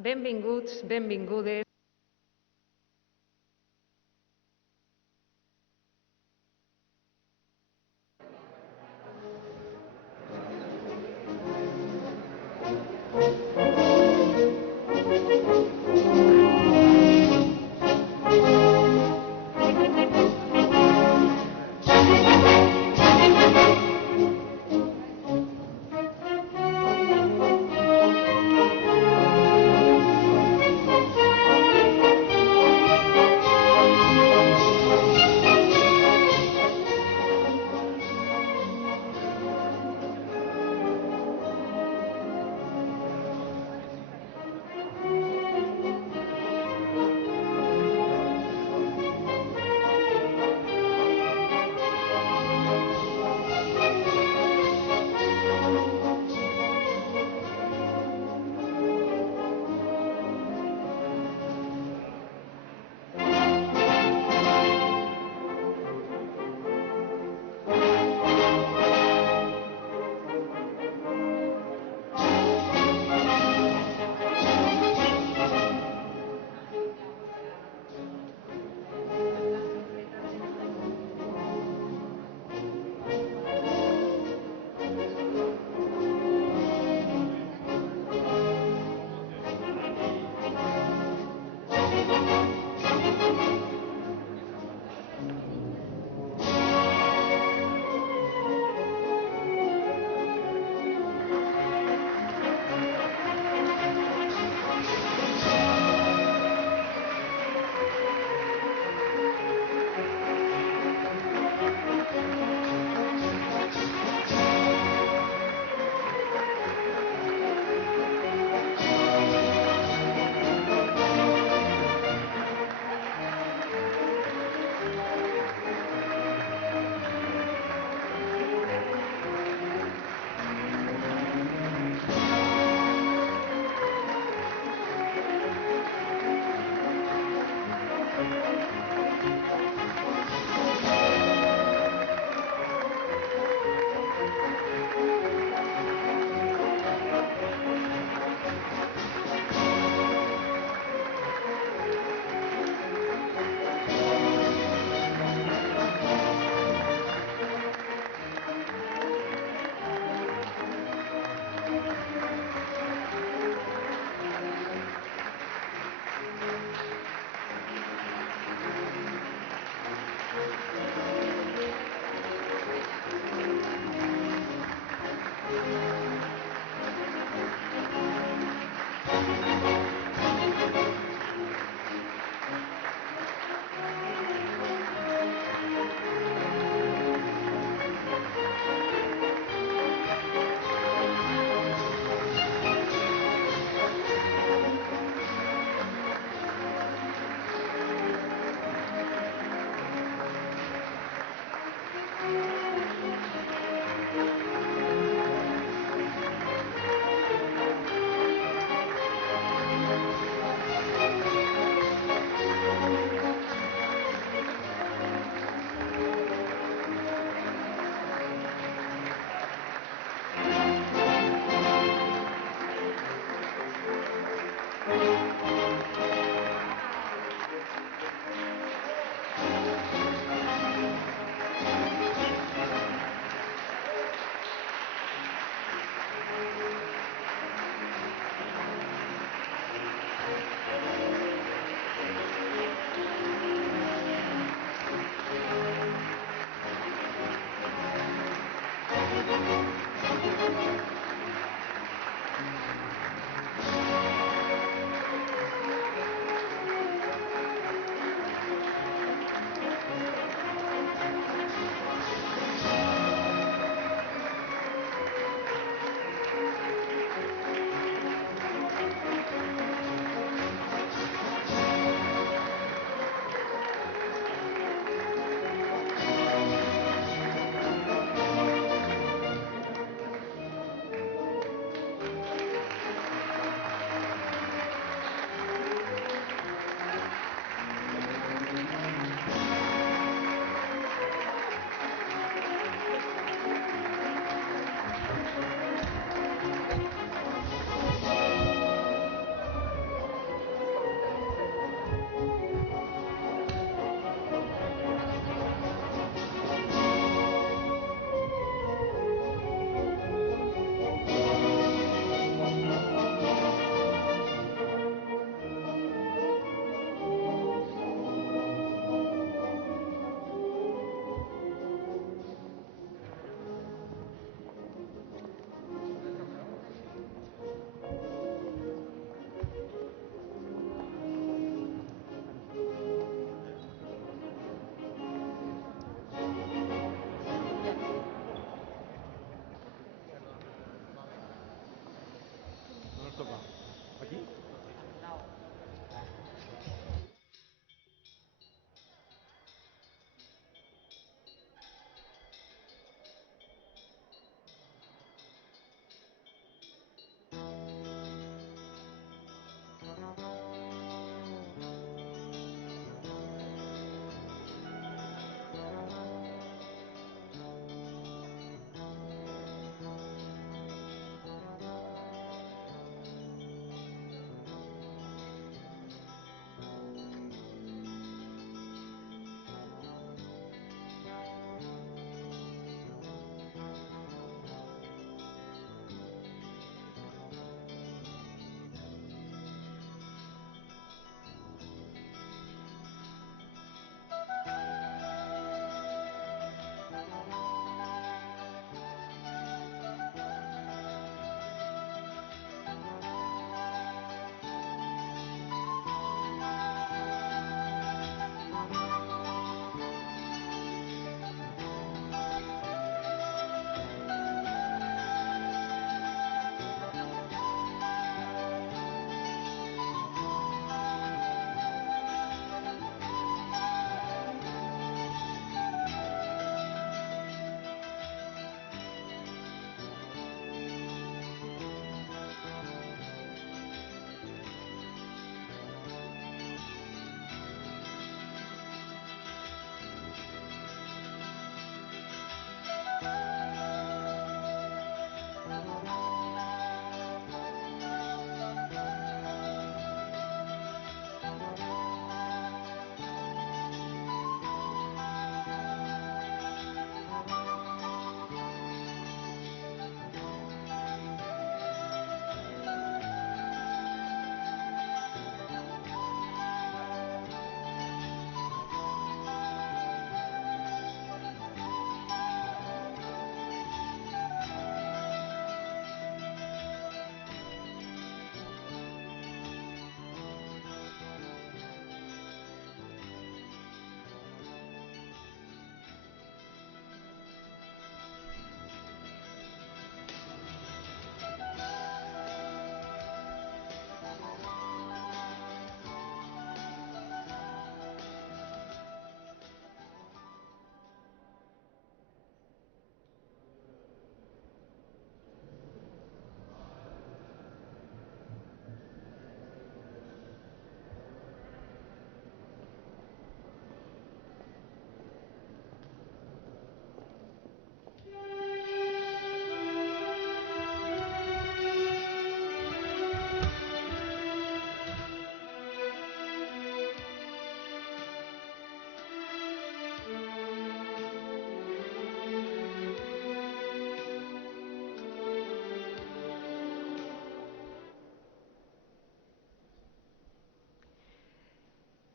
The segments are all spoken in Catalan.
Benvinguts, benvingudes.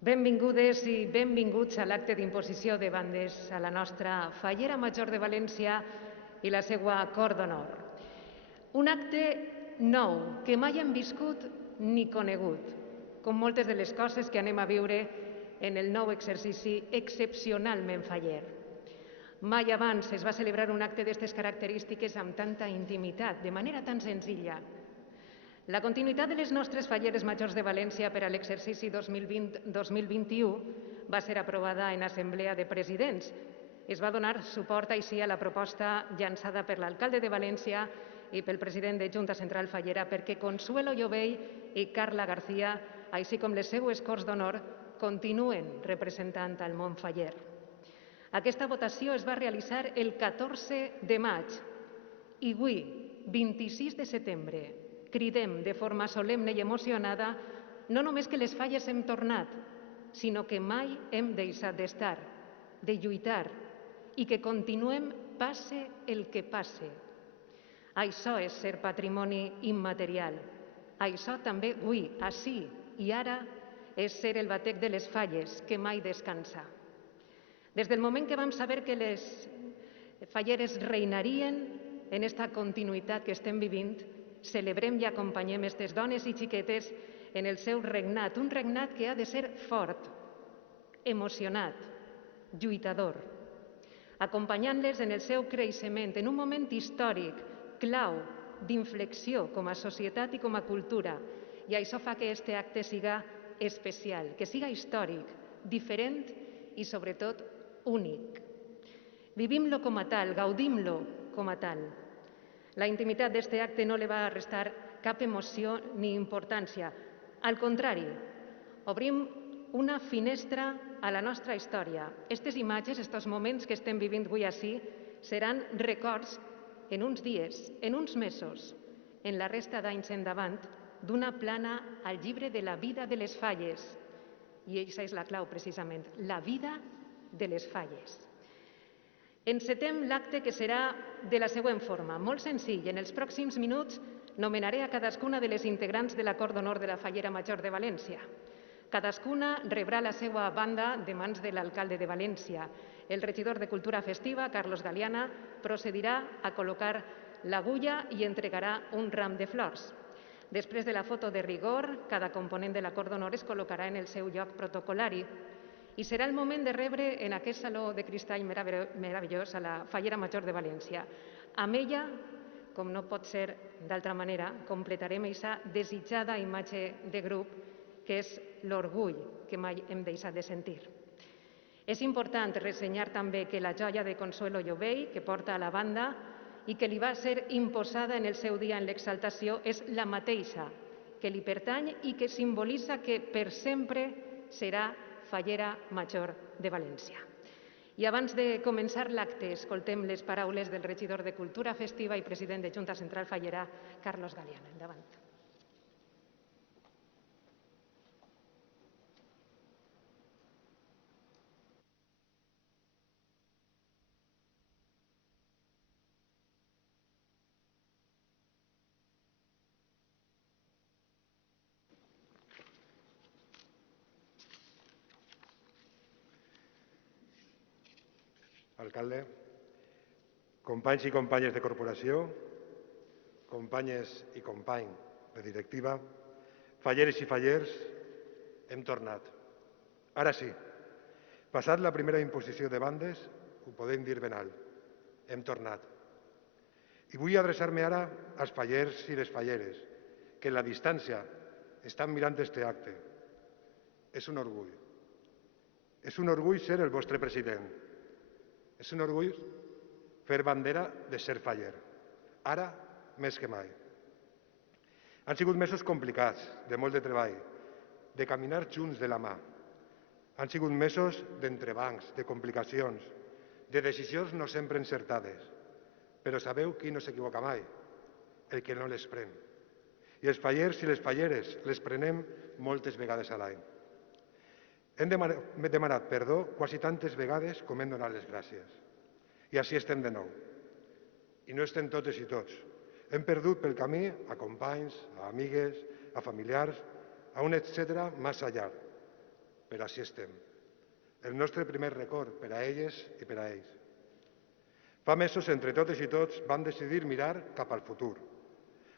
Benvingudes i benvinguts a l'acte d'imposició de bandes a la nostra Fallera Major de València i la seva Cor d'Honor. Un acte nou que mai hem viscut ni conegut, com moltes de les coses que anem a viure en el nou exercici excepcionalment faller. Mai abans es va celebrar un acte d'aquestes característiques amb tanta intimitat, de manera tan senzilla. La continuïtat de les nostres Falleres Majors de València per a l'exercici 2020-2021 va ser aprovada en Assemblea de Presidents. Es va donar suport així a la proposta llançada per l'alcalde de València i pel president de Junta Central Fallera perquè Consuelo Llobell i Carla García, així com les seues Corts d'Honor, continuen representant el món faller. Aquesta votació es va realitzar el 14 de maig i avui, 26 de setembre, cridem de forma solemne i emocionada no només que les falles hem tornat, sinó que mai hem deixat d'estar, de lluitar i que continuem passe el que passe. Això és ser patrimoni immaterial. Això també avui, ací i ara, és ser el batec de les falles que mai descansa. Des del moment que vam saber que les falleres reinarien en esta continuïtat que estem vivint, celebrem i acompanyem aquestes dones i xiquetes en el seu regnat, un regnat que ha de ser fort, emocionat, lluitador, acompanyant-les en el seu creixement, en un moment històric, clau, d'inflexió com a societat i com a cultura. I això fa que aquest acte siga especial, que siga històric, diferent i, sobretot, únic. Vivim-lo com a tal, gaudim-lo com a tal. La intimitat d'aquest acte no li va restar cap emoció ni importància. Al contrari, obrim una finestra a la nostra història. Aquestes imatges, aquests moments que estem vivint avui ací, seran records en uns dies, en uns mesos, en la resta d'anys endavant, d'una plana al llibre de la vida de les falles. I aquesta és la clau, precisament, la vida de les falles. Encetem l'acte que serà de la següent forma, molt senzill. En els pròxims minuts nomenaré a cadascuna de les integrants de la Cort d'Honor de la Fallera Major de València. Cadascuna rebrà la seva banda de mans de l'alcalde de València. El regidor de Cultura Festiva, Carlos Galiana, procedirà a col·locar l'agulla i entregarà un ram de flors. Després de la foto de rigor, cada component de la Cort d'Honor es col·locarà en el seu lloc protocol·lari i serà el moment de rebre en aquest saló de cristall meravellós a la Fallera Major de València. Amb ella, com no pot ser d'altra manera, completarem aquesta desitjada imatge de grup que és l'orgull que mai hem deixat de sentir. És important ressenyar també que la joia de Consuelo Llobell, que porta a la banda i que li va ser imposada en el seu dia en l'exaltació, és la mateixa que li pertany i que simbolitza que per sempre serà Fallera Major de València. I abans de començar l'acte, escoltem les paraules del regidor de Cultura Festiva i president de Junta Central Fallera, Carlos Galiana. Endavant. Alcalde, companys i companyes de corporació, companyes i company de directiva, falleres i fallers, hem tornat. Ara sí, passat la primera imposició de bandes, ho podem dir ben alt, hem tornat. I vull adreçar-me ara als fallers i les falleres, que en la distància estan mirant este acte. És un orgull. És un orgull ser el vostre president. És un orgull fer bandera de ser faller, ara més que mai. Han sigut mesos complicats, de molt de treball, de caminar junts de la mà. Han sigut mesos d'entrebancs, de complicacions, de decisions no sempre encertades. Però sabeu qui no s'equivoca mai? El que no les pren. I els fallers i les falleres les prenem moltes vegades a l'any. Hem demanat perdó quasi tantes vegades com hem donat les gràcies. I així estem de nou. I no estem totes i tots. Hem perdut pel camí a companys, a amigues, a familiars, a un etcètera massa llarg. però així estem. El nostre primer record per a elles i per a ells. Fa mesos, entre totes i tots, vam decidir mirar cap al futur.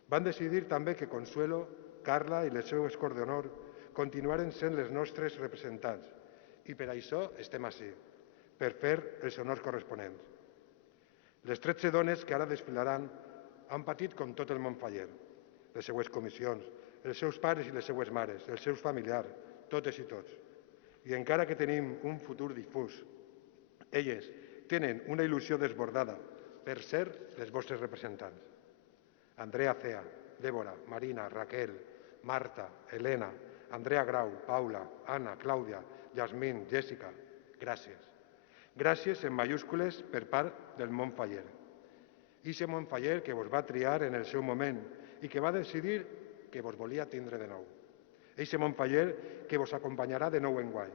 Vam decidir també que Consuelo, Carla i les seues Corts d'Honor continuaren sent les nostres representants i per això estem ací, per fer els honors corresponents. Les 13 dones que ara desfilaran han patit com tot el món faller, les seues comissions, els seus pares i les seues mares, els seus familiars, totes i tots. I encara que tenim un futur difús, elles tenen una il·lusió desbordada per ser les vostres representants. Andrea Cea, Débora, Marina, Raquel, Marta, Helena, Andrea Grau, Paula, Anna, Clàudia, Yasmín, Jèssica, gràcies. Gràcies en mayúscules per part del món faller. Ixe món faller que vos va triar en el seu moment i que va decidir que vos volia tindre de nou. Eixe món faller que vos acompanyarà de nou enguany.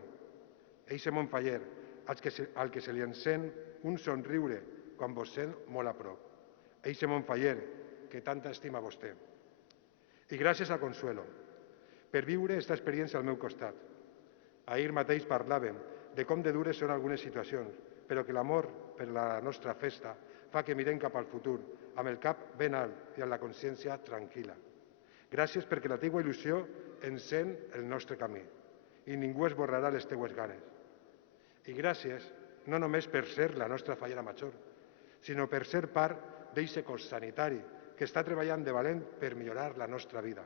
Eixe món faller al que se li encén un somriure quan vos sent molt a prop. Eixe món faller que tanta estima vos té. I gràcies a Consuelo per viure aquesta experiència al meu costat. Ahir mateix parlàvem de com de dures són algunes situacions, però que l'amor per la nostra festa fa que mirem cap al futur, amb el cap ben alt i amb la consciència tranquil·la. Gràcies perquè la teua il·lusió encén el nostre camí i ningú esborrarà les teues ganes. I gràcies no només per ser la nostra fallera major, sinó per ser part d'aquest cos sanitari que està treballant de valent per millorar la nostra vida.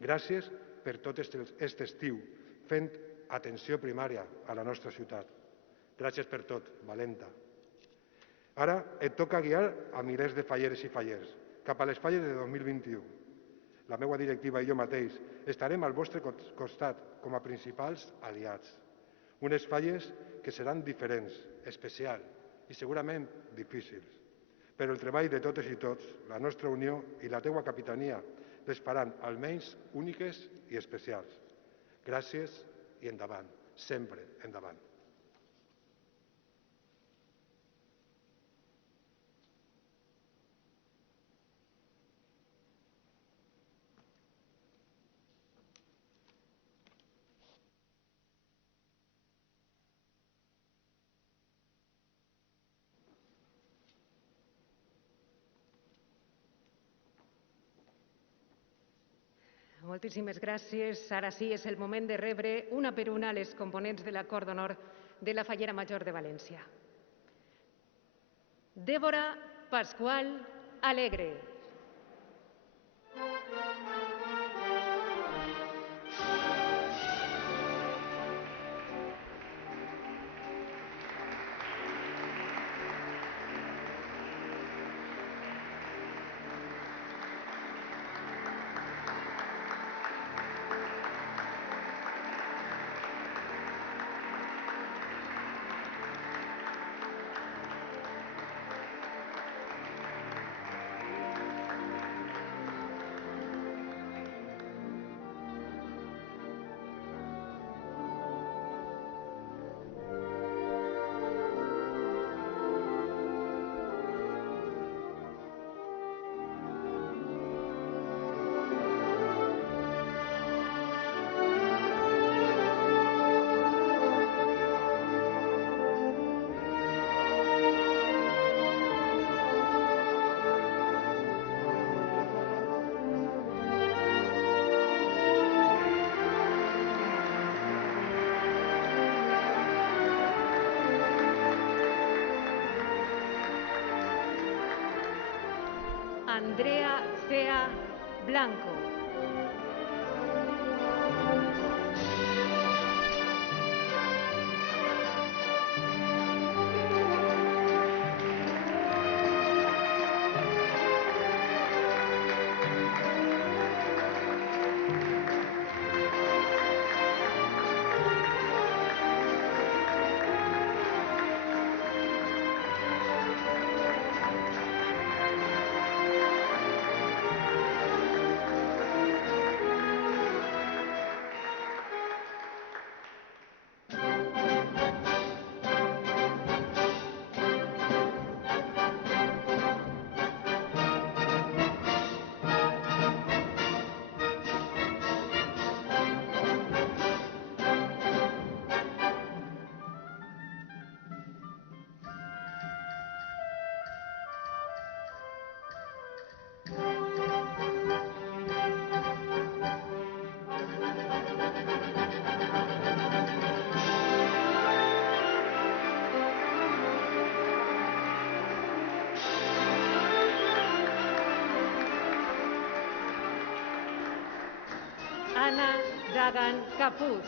Gràcies per tot aquest estiu fent atenció primària a la nostra ciutat. Gràcies per tot, valenta. Ara et toca guiar a milers de falleres i fallers cap a les falles de 2021. La meva directiva i jo mateix estarem al vostre costat com a principals aliats. Unes falles que seran diferents, especials i segurament difícils. Però el treball de totes i tots, la nostra unió i la teua capitania les faran almenys úniques i especials. Gràcies i endavant, sempre endavant. Moltíssimes gràcies. Ara sí, és el moment de rebre una per una les components de l'Acord d'Honor de la Fallera Major de València. Débora Pascual Alegre. Andrea Cea Blanco. Anna Dagan Capuz.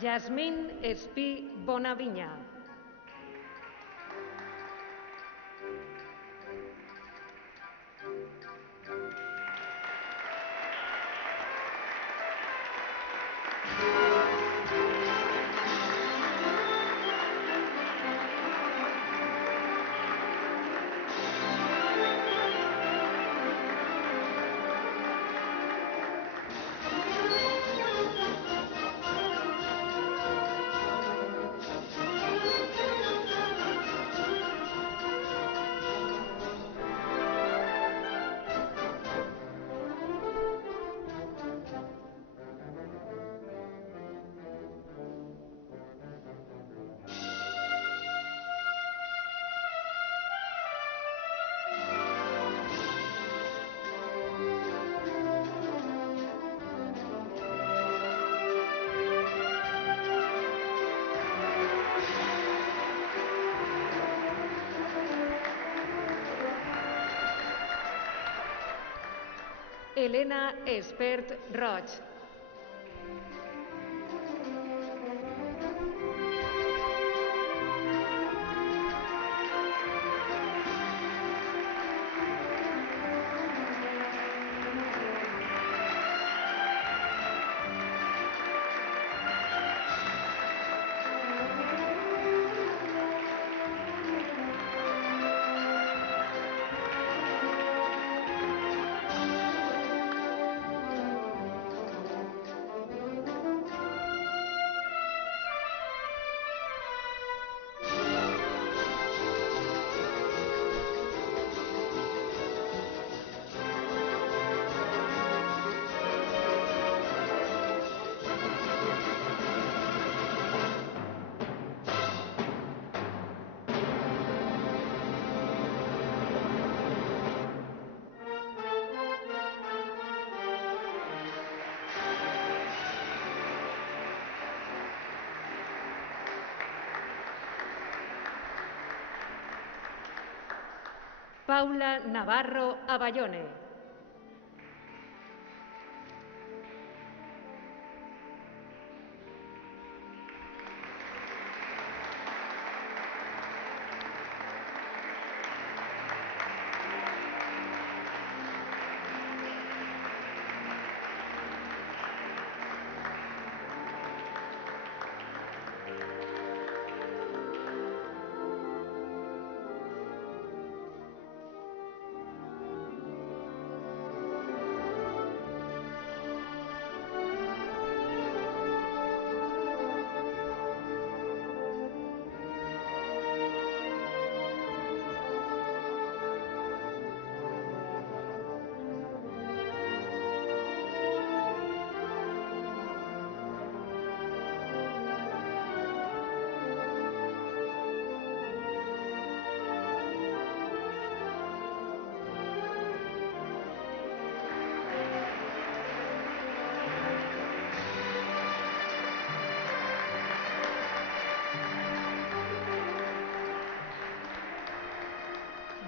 Yasmín Espí Bonaviña. Elena Espert Roig. Paula Navarro Aballone.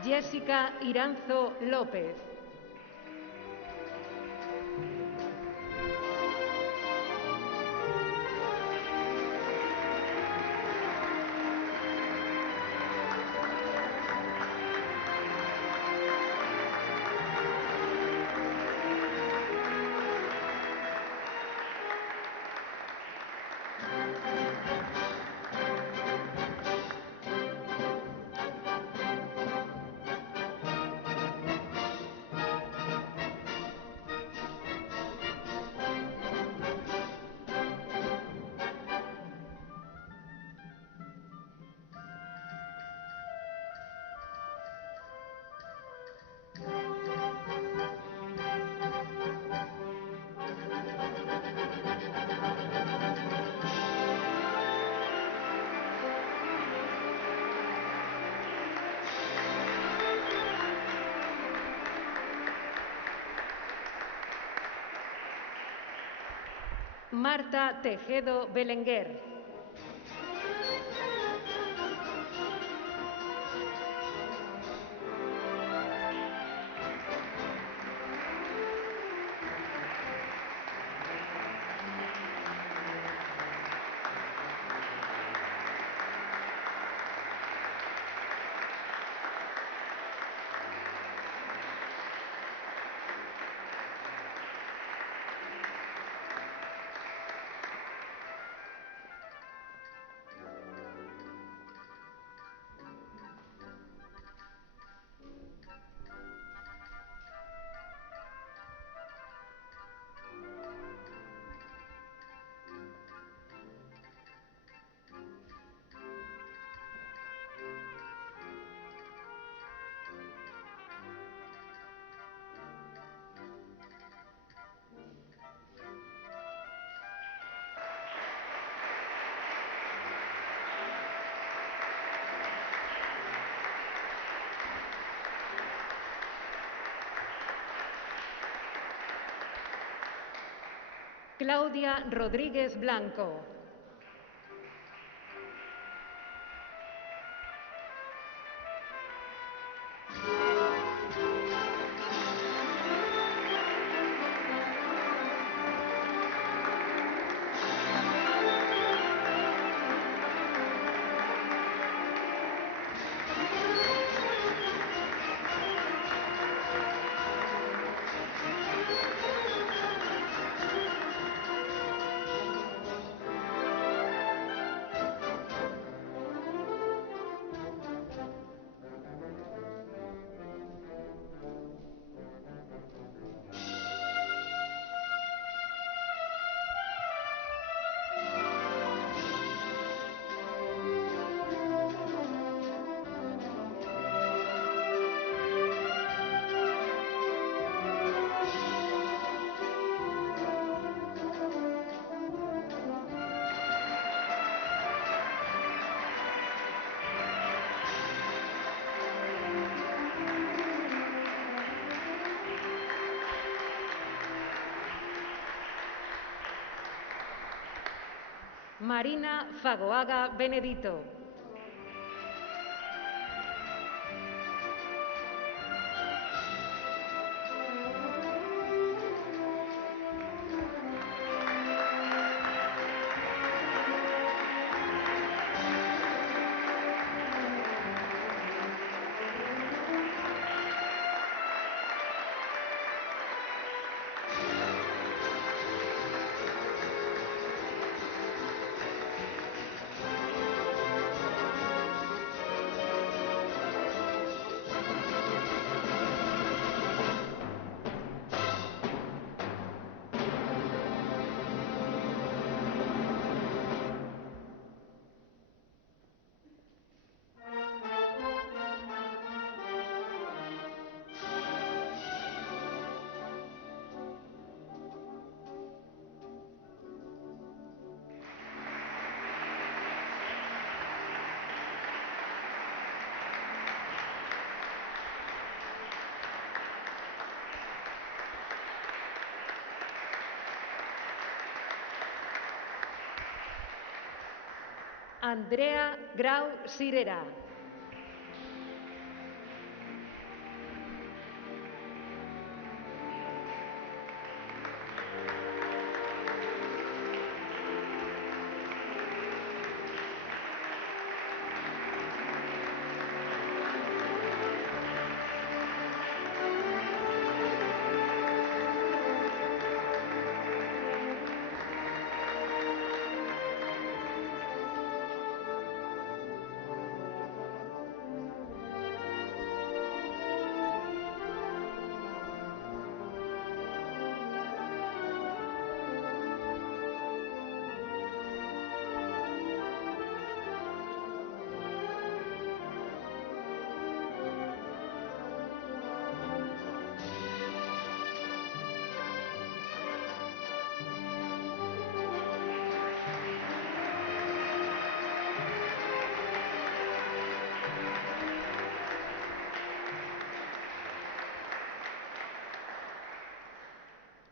Jessica Iranzo López. Marta Tejedo Belenguer. Claudia Rodríguez Blanco. Marina Fagoaga Benedito. Andrea Grau Sirera.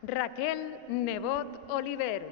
Raquel Nebot Oliver.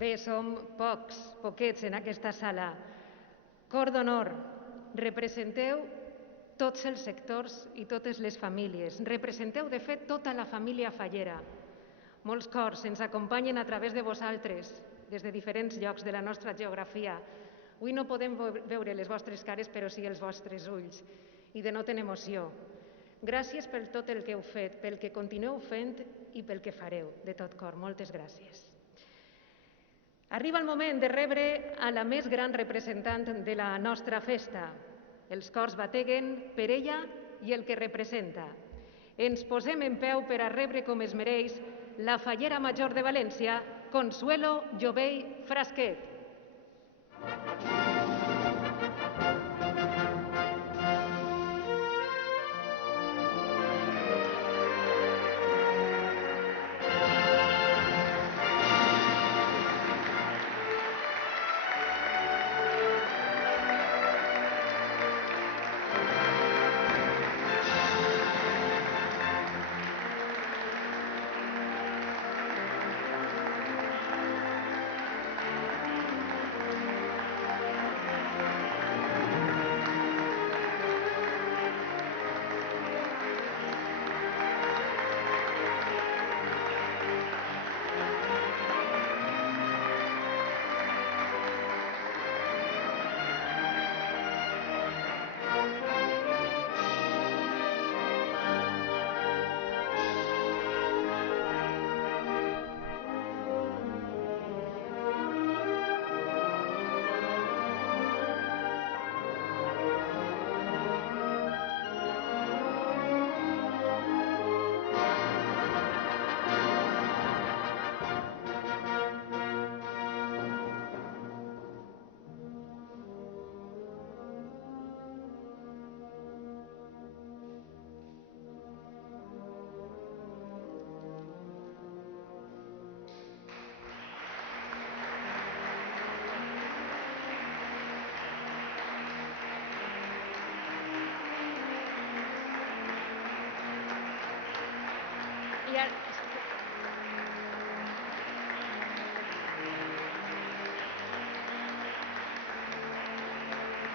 Bé, som poquets en aquesta sala. Cor d'honor, representeu tots els sectors i totes les famílies. Representeu, de fet, tota la família fallera. Molts cors ens acompanyen a través de vosaltres, des de diferents llocs de la nostra geografia. Avui no podem veure les vostres cares, però sí els vostres ulls, i denoten emoció. Gràcies per tot el que heu fet, pel que continueu fent i pel que fareu, de tot cor. Moltes gràcies. Arriba el moment de rebre a la més gran representant de la nostra festa. Els cors bateguen per ella i el que representa. Ens posem en peu per a rebre com es mereix la fallera major de València, Consuelo Jovell Frasquet.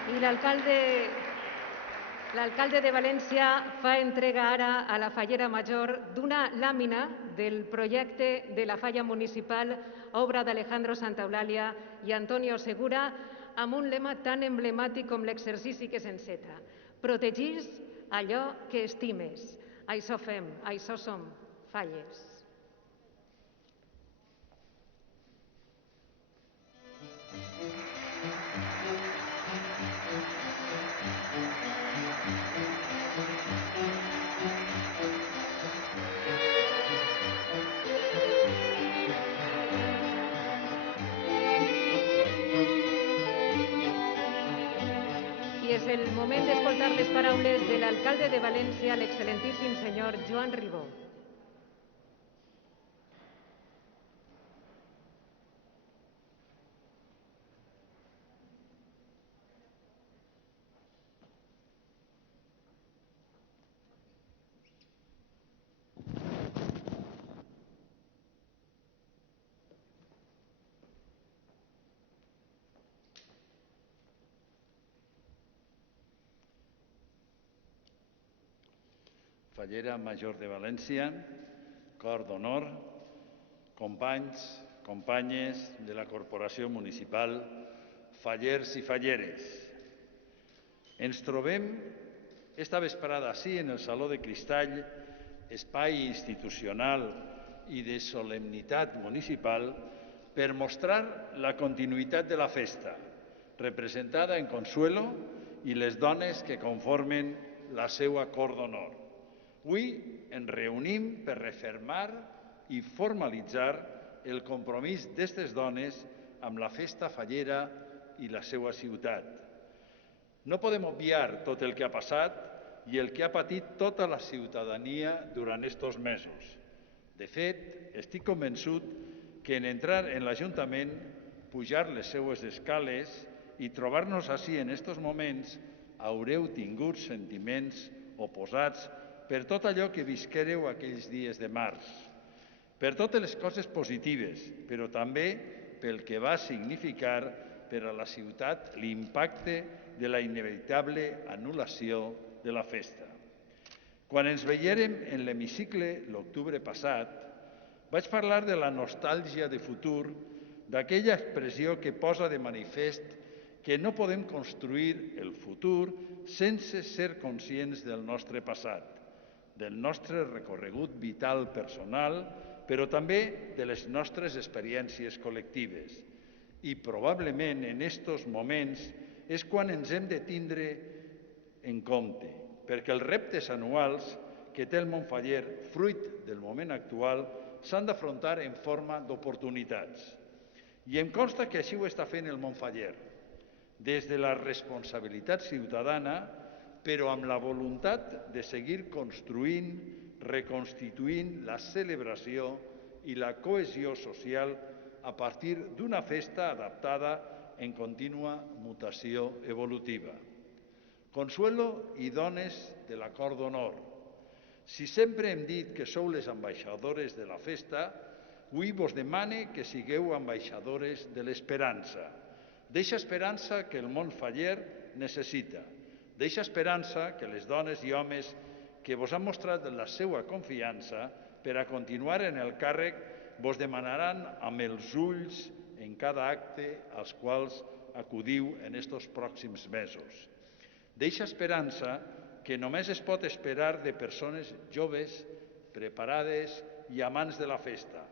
I l'alcalde de València fa entrega ara a la fallera major d'una làmina del projecte de la falla municipal, obra d'Alejandro Santaeulàlia i Antonio Segura, amb un lema tan emblemàtic com l'exercici que s'enceta. Protegís allò que estimes. Això fem, això som, falles. I és el moment d'escoltar les paraules de l'alcalde de València, l'excel·lentíssim senyor Joan Ribó. Fallera Major de València, cor d'honor, companys, companyes de la Corporació Municipal, fallers i falleres. Ens trobem esta vesprada ací en el Saló de Cristall, espai institucional i de solemnitat municipal, per mostrar la continuïtat de la festa, representada en Consuelo i les dones que conformen la seva cor d'honor. Avui ens reunim per refermar i formalitzar el compromís d'aquestes dones amb la festa fallera i la seva ciutat. No podem obviar tot el que ha passat i el que ha patit tota la ciutadania durant aquests mesos. De fet, estic convençut que en entrar en l'Ajuntament, pujar les seues escales i trobar-nos ací en aquests moments, haureu tingut sentiments oposats per tot allò que visquéreu aquells dies de març, per totes les coses positives, però també pel que va significar per a la ciutat l'impacte de la inevitable anul·lació de la festa. Quan ens veiérem en l'hemicicle l'octubre passat, vaig parlar de la nostàlgia de futur, d'aquella expressió que posa de manifest que no podem construir el futur sense ser conscients del nostre passat, del nostre recorregut vital personal, però també de les nostres experiències col·lectives. I probablement en aquests moments és quan ens hem de tindre en compte, perquè els reptes anuals que té el Montfaller, fruit del moment actual, s'han d'afrontar en forma d'oportunitats. I em consta que així ho està fent el Montfaller, des de la responsabilitat ciutadana, però amb la voluntat de seguir construint, reconstituint la celebració i la cohesió social a partir d'una festa adaptada en contínua mutació evolutiva. Consuelo i dones de la cor d'honor, si sempre hem dit que sou les ambaixadores de la festa, avui vos demane que sigueu ambaixadores de l'esperança, d'eixa esperança que el Montfaller necessita, d'eixa esperança que les dones i homes que vos han mostrat la seva confiança per a continuar en el càrrec vos demanaran amb els ulls en cada acte als quals acudiu en aquests pròxims mesos. D'eixa esperança que només es pot esperar de persones joves, preparades i amants de la festa,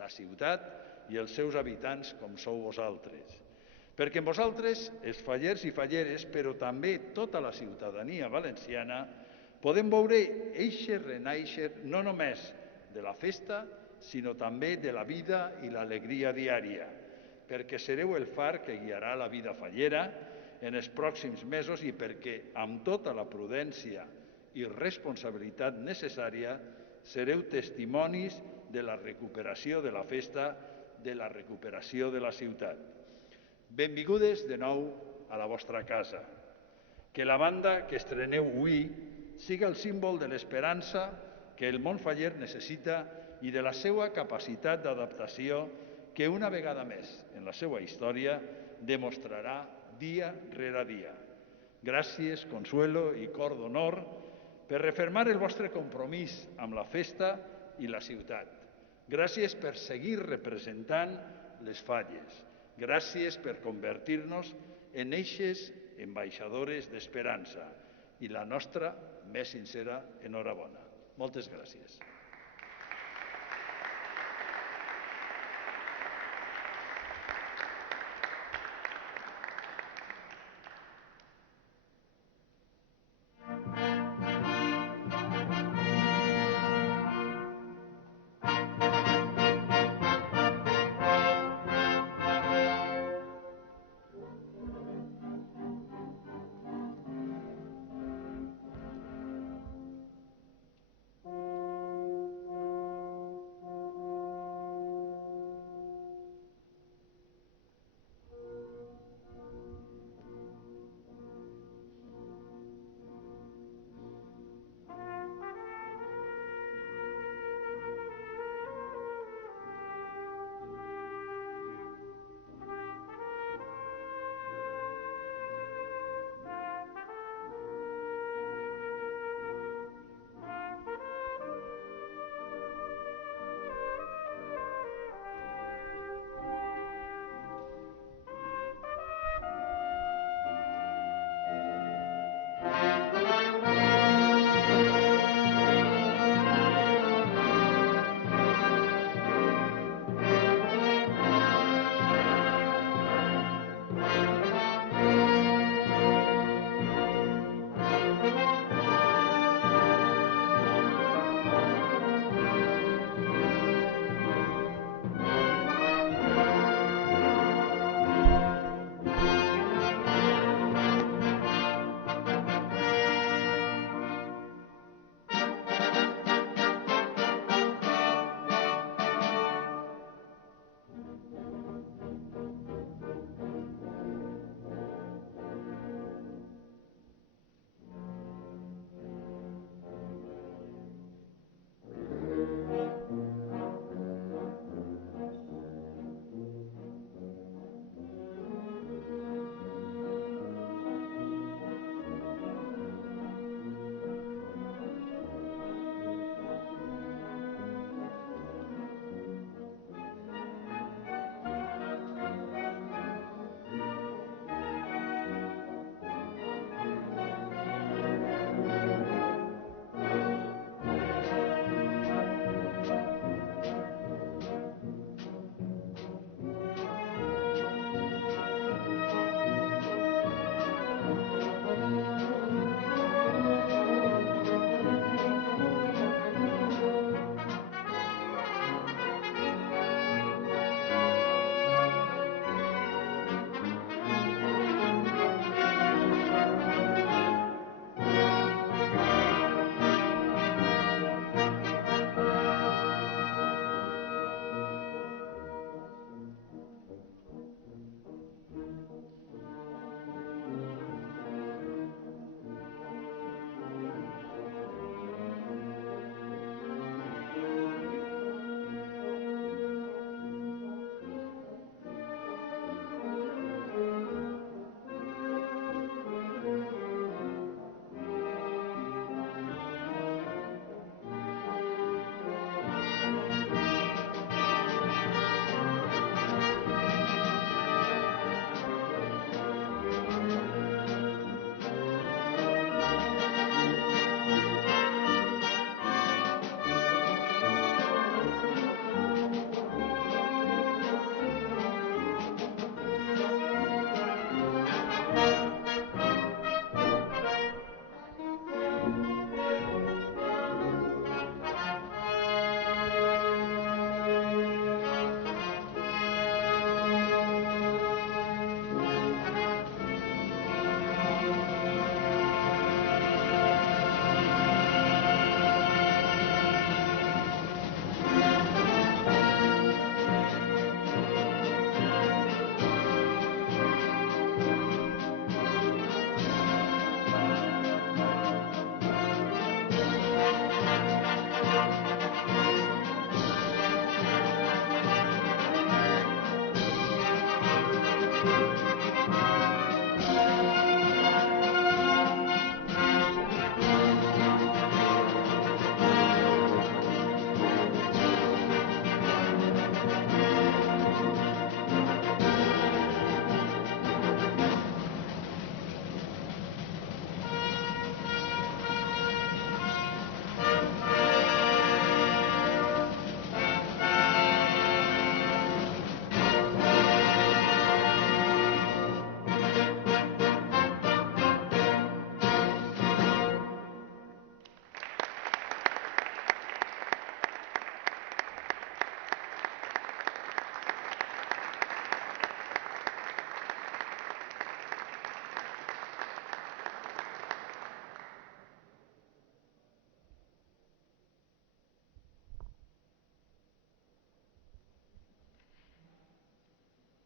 la ciutat i els seus habitants com sou vosaltres. Perquè en vosaltres, els fallers i falleres, però també tota la ciutadania valenciana, podem veure eixe renaixer no només de la festa, sinó també de la vida i l'alegria diària, perquè sereu el far que guiarà la vida fallera en els pròxims mesos i perquè, amb tota la prudència i responsabilitat necessària, sereu testimonis de la recuperació de la festa, de la recuperació de la ciutat. Benvingudes de nou a la vostra casa. Que la banda que estreneu avui siga el símbol de l'esperança que el Montfaller necessita i de la seva capacitat d'adaptació que una vegada més en la seva història demostrarà dia rere dia. Gràcies, Consuelo i cor d'honor, per refermar el vostre compromís amb la festa i la ciutat. Gràcies per seguir representant les falles. Gràcies per convertir-nos en eixes ambaixadores d'esperança i la nostra més sincera enhorabona. Moltes gràcies.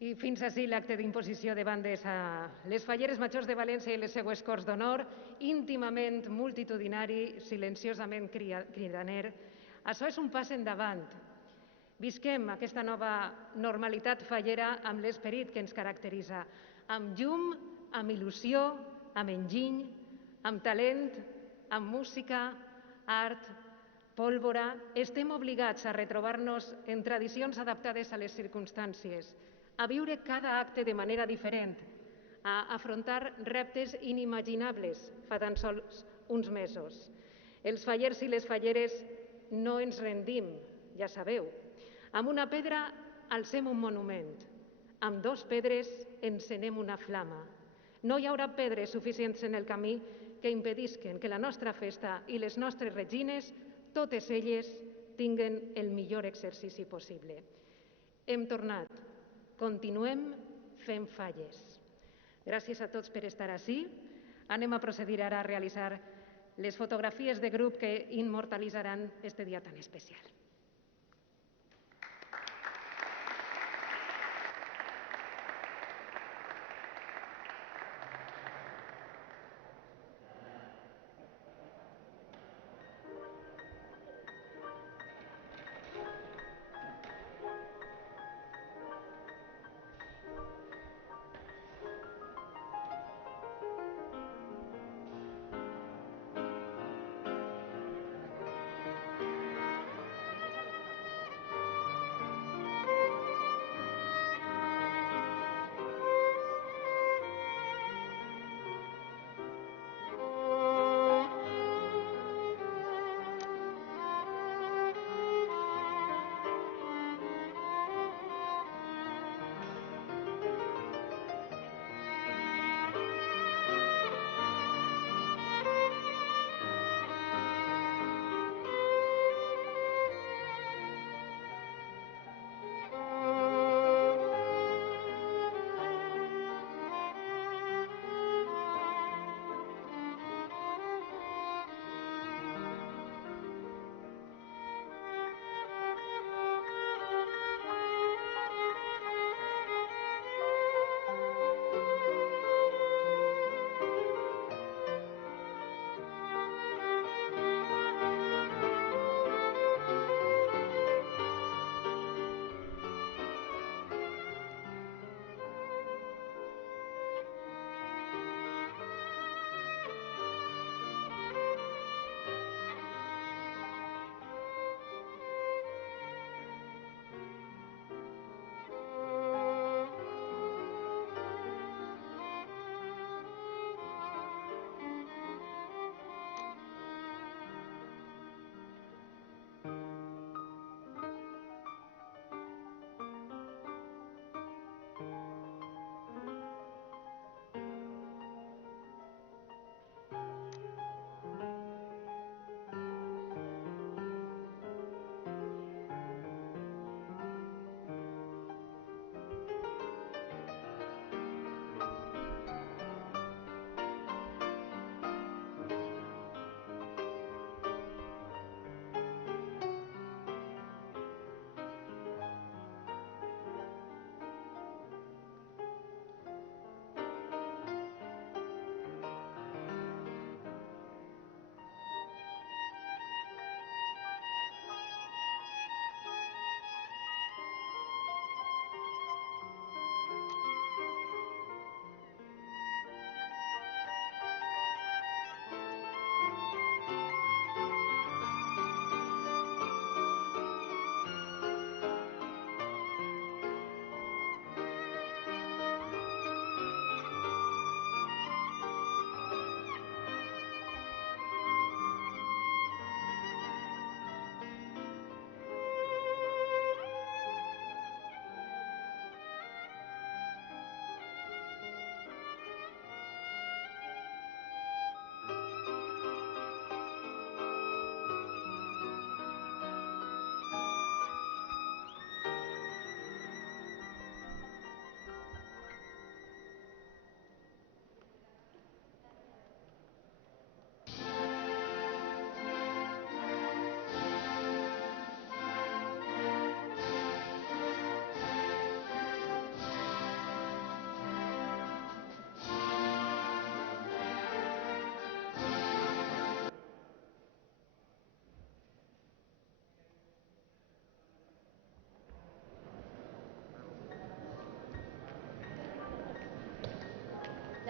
I fins ací l'acte d'imposició de bandes a les Falleres Majors de València i les seues Corts d'Honor, íntimament multitudinari, silenciosament cridaner. Això és un pas endavant. Visquem aquesta nova normalitat fallera amb l'esperit que ens caracteritza, amb llum, amb il·lusió, amb enginy, amb talent, amb música, art, pólvora. Estem obligats a retrobar-nos en tradicions adaptades a les circumstàncies, a viure cada acte de manera diferent, a afrontar reptes inimaginables fa tan sols uns mesos. Els fallers i les falleres no ens rendim, ja sabeu. Amb una pedra alcem un monument, amb 2 pedres encenem una flama. No hi haurà pedres suficients en el camí que impedisquen que la nostra festa i les nostres regines, totes elles, tinguen el millor exercici possible. Hem tornat. Continuem fent falles. Gràcies a tots per estar ací. Anem a procedir ara a realitzar les fotografies de grup que immortalitzaran este dia tan especial.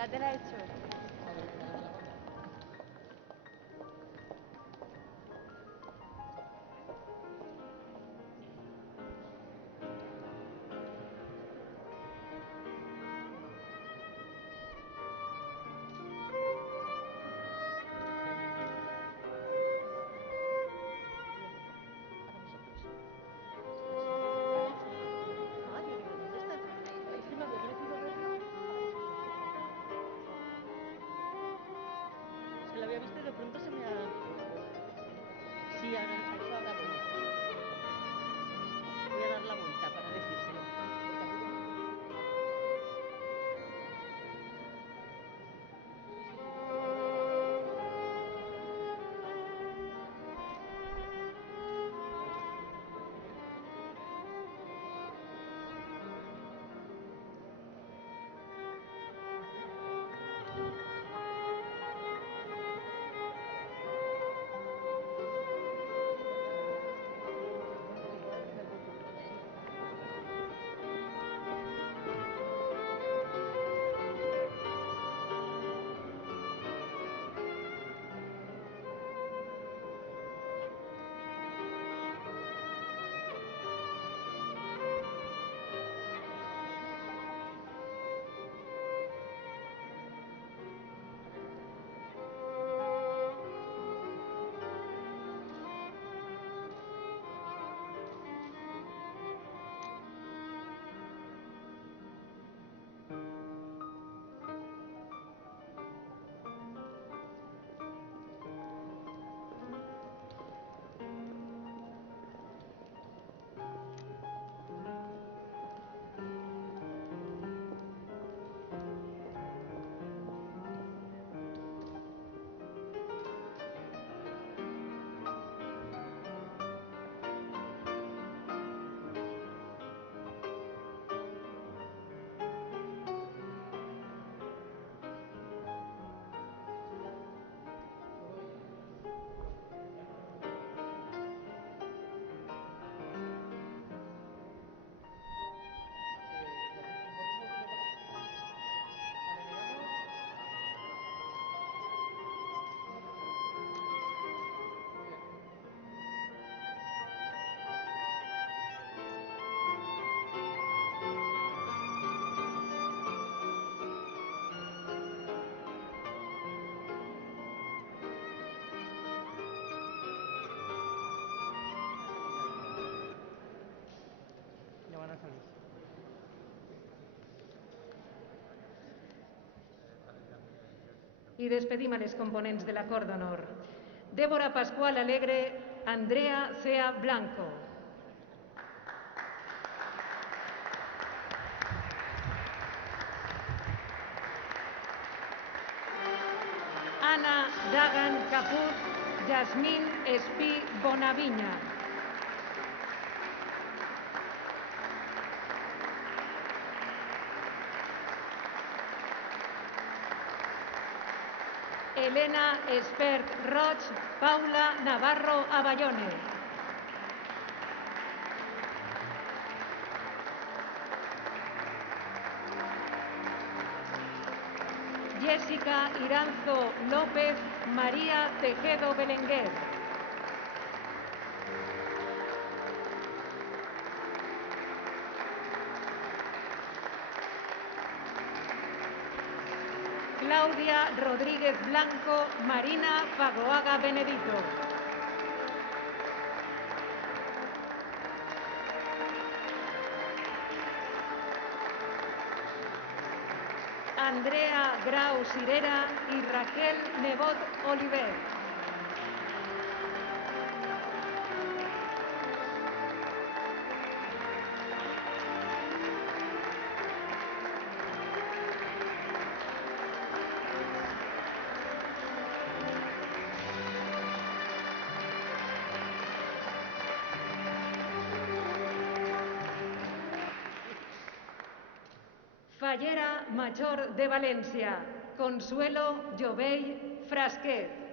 Ya te la he hecho. Se la había visto y de pronto se me ha... Sí, ahora, eso ahora voy. Voy a dar la vuelta para decírselo. Ya van a salir. I despedim a les components de l'acord d'honor. Débora Pascual Alegre, Andrea Cea Blanco. Anna Dagan Capuz, Yasmín Espí Bonavinya. Elena Espert Roig, Paula Navarro Aballone. Jessica Iranzo López, María Tejedo Belenguer. Claudia Rodríguez Blanco, Marina Fagoaga Benedito. Andrea Grau Sirera y Raquel Nebot Oliver. Fallera Major de Valencia, Consuelo Jovell Frasquet.